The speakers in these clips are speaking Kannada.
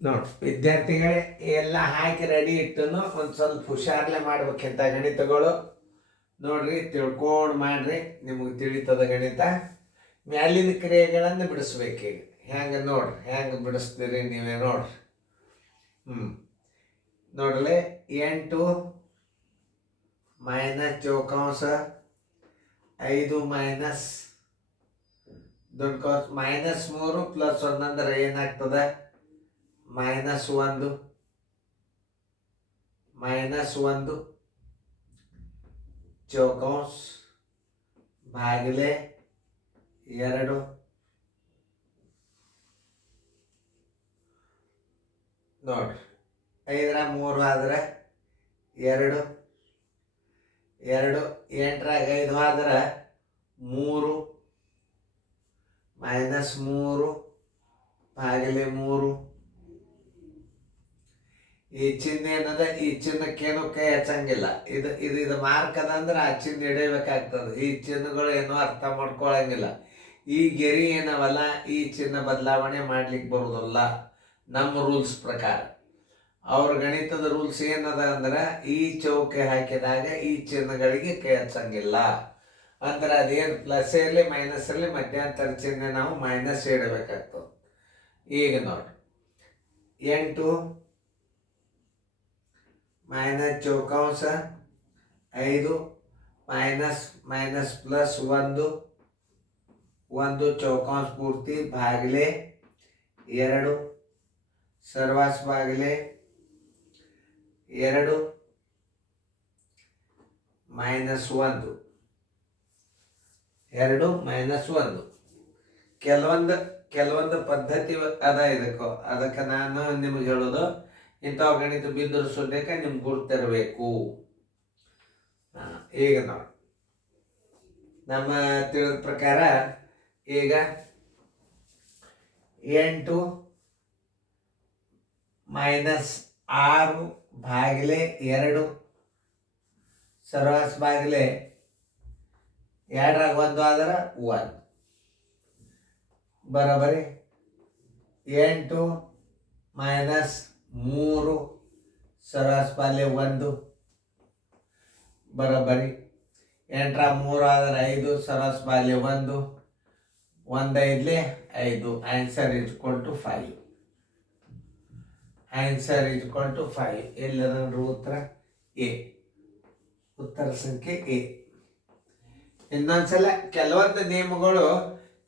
ನೋಡಿ ವಿದ್ಯಾರ್ಥಿಗಳೇ, ಎಲ್ಲ ಹಾಕಿ ರೆಡಿ ಇಟ್ಟನು ಒಂದು ಸ್ವಲ್ಪ ಹುಷಾರ್ಲೆ ಮಾಡ್ಬೇಕಿಂತ ಗಣಿತಗಳು. ನೋಡ್ರಿ, ತಿಳ್ಕೊಂಡು ಮಾಡ್ರಿ, ನಿಮಗೆ ತಿಳಿತದ ಗಣಿತ. ಮ್ಯಾಲಿನ ಕ್ರಿಯೆಗಳನ್ನು ಬಿಡಿಸ್ಬೇಕೀಗ. ಹೆಂಗೆ ನೋಡ್ರಿ, ಹೆಂಗೆ ಬಿಡಿಸ್ತೀರಿ ನೀವೇ ನೋಡ್ರಿ. ನೋಡ್ರಿ, 8 ಮೈನಸ್ ಚೌಕಾಂಶ 5 ಮೈನಸ್ ದೊಡ್ಡ ಕೌಂಸ -3 ಪ್ಲಸ್ 1 ಅಂದ್ರೆ ಏನಾಗ್ತದೆ? -1 ಚೌಕಾಂಶ ಭಾಗಿಲೆ 2. ನೋಡ್ರಿ, 5 3 ಆದ್ರೆ 2, 2 8 5 ಆದ್ರೆ 3, -3 ಭಾಗಿಲೆ 3. ಈ ಚಿಹ್ನೆ ಏನದ, ಈ ಚಿಹ್ನಕ್ಕೇನು ಕೈ ಹಚ್ಚಂಗಿಲ್ಲ. ಇದು ಮಾರ್ಕ್ ಅದ ಅಂದ್ರೆ ಆ ಚಿಹ್ನೆ ಹಿಡಿಬೇಕಾಗ್ತದೆ. ಈ ಚಿಹ್ನೆಗಳು ಏನೋ ಅರ್ಥ ಮಾಡ್ಕೊಳಂಗಿಲ್ಲ. ಈ ಗೆರಿ ಏನವಲ್ಲ, ಈ ಚಿಹ್ನೆ ಬದಲಾವಣೆ ಮಾಡ್ಲಿಕ್ಕೆ ಬರುವುದಿಲ್ಲ ನಮ್ಮ ರೂಲ್ಸ್ ಪ್ರಕಾರ. ಅವ್ರ ಗಣಿತದ ರೂಲ್ಸ್ ಏನದ ಅಂದ್ರೆ, ಈ ಚೌಕೆ ಹಾಕಿದಾಗ ಈ ಚಿಹ್ನೆಗಳಿಗೆ ಕೈ ಹಚ್ಚಂಗಿಲ್ಲ. ಅಂದ್ರೆ ಅದೇನು ಪ್ಲಸ್ ಇರಲಿ ಮೈನಸ್ ಇರಲಿ, ಮಧ್ಯಂತರ ಚಿಹ್ನೆ ನಾವು ಮೈನಸ್ ಇಡಬೇಕಾಗ್ತದೆ. ಈಗ ನೋಡಿ, 8 ಮೈನಸ್ ಚೌಕಾಂಶ 5 ಮೈನಸ್ ಪ್ಲಸ್ 1 ಚೌಕಾಂಶ ಪೂರ್ತಿ ಭಾಗಿಲೆ 2 ಸರ್ವಾಸ್ ಭಾಗಿಲೆ 2 -1 2 -1. ಕೆಲವೊಂದು ಪದ್ಧತಿ ಅದ ಅದಕ್ಕೆ ನಾನು ನಿಮ್ಗೆ ಹೇಳೋದು, ಇಂಥವು ಗಣಿತ ಬಿದ್ದರು ಸುಡ್ಯಕ್ಕೆ ನಿಮ್ಗೆ ಗುರ್ತಿರಬೇಕು. ಈಗ ನೋಡಿ, ನಮ್ಮ ತಿಳಿದ ಪ್ರಕಾರ ಈಗ 8 -6 ಭಾಗಿಲೆ 2 ಸರ್ವಾಸ್ ಭಾಗಿಲೆ 2 1 ಆದ್ರೆ 1 ಬರೋಬರಿ. 8 -3 ಸರ್ವಾಸ್ ಭಾಗಿಲೆ 1 ಬರೋಬರಿ. 8 3 ಆದ್ರೆ 5 ಸರ್ವಾಸ್ ಭಾಗಿಲೆ 1 1 5 5. Answer is equal to 5. Answer is equal to 5. ಎಲ್ಲರ ಉತ್ತರ ಎ. ಉತ್ತರ ಸಂಖ್ಯೆ ಎ. ಇನ್ನೊಂದ್ಸಲ ಕೆಲವೊಂದು ನಿಯಮಗಳು,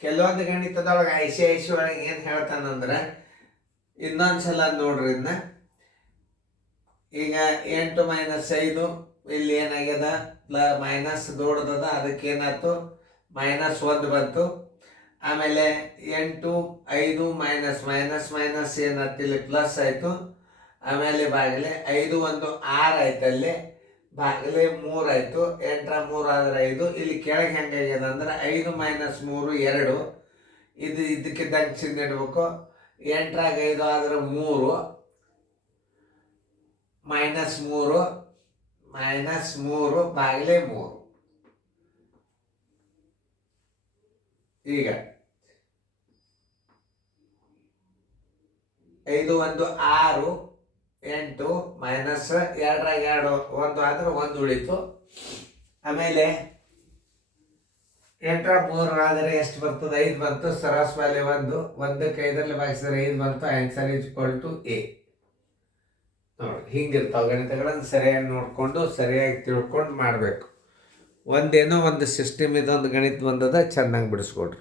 ಕೆಲವೊಂದು ಗಣಿತದೊಳಗೆ ಐಸಿ ಒಳಗೆ ಏನು ಹೇಳ್ತಾನಂದ್ರೆ, ಇನ್ನೊಂದ್ಸಲ ನೋಡ್ರಿ ಇದನ್ನ. ಈಗ 8 -5 ಇಲ್ಲಿ ಏನಾಗ್ಯದ, ಮೈನಸ್ ದೊಡ್ಡದ, ಅದಕ್ಕೇನಾಯ್ತು -1 ಬಂತು. ಆಮೇಲೆ 8 5 ಮೈನಸ್ ಏನಾಯ್ತು, ಇಲ್ಲಿ ಪ್ಲಸ್ ಆಯಿತು. ಆಮೇಲೆ ಬಾಗಿಲೆ 5 1 6 ಆಯ್ತು, ಅಲ್ಲಿ ಬಾಗಿಲೆ 3 ಆಯಿತು. 8 3 ಆದ್ರೆ 5. ಇಲ್ಲಿ ಕೆಳಗೆ ಹೆಂಗಾಗ್ಯದ ಅಂದ್ರೆ 5 -3 2. ಇದಕ್ಕಿದ್ದಂಗೆ ಚಿಹ್ನೆ ಇಡ್ಬೇಕು. 8 5 ಆದ್ರೆ 3 -3 ಬಾಗಿಲೆ 3. ಈಗ 5 1 6 8 ಮೈನಸ್ 2 2 1 ಆದ್ರೆ 1 ಉಳಿತು. ಆಮೇಲೆ 8 3 ಆದರೆ ಎಷ್ಟು ಬರ್ತದೆ? 5 ಬಂತು. ಸರಾಸ್ ಬಾಲೆ 1 1ಕ್ಕೆ 5ರಲ್ಲಿ ಭಾಗಿಸಿದ್ರೆ 5 ಬಂತು. Answer equal to A. ನೋಡಿ, ಹಿಂಗಿರ್ತಾವೆ ಗಣಿತಗಳನ್ನು ಸರಿಯಾಗಿ ನೋಡಿಕೊಂಡು ಸರಿಯಾಗಿ ತಿಳ್ಕೊಂಡು ಮಾಡಬೇಕು. ಒಂದೇನೋ ಒಂದು ಸಿಸ್ಟಮ್ ಇದೊಂದು ಗಣಿತ ಬಂದದ, ಚೆನ್ನಾಗಿ ಬಿಡಿಸ್ಕೊಡ್ರಿ.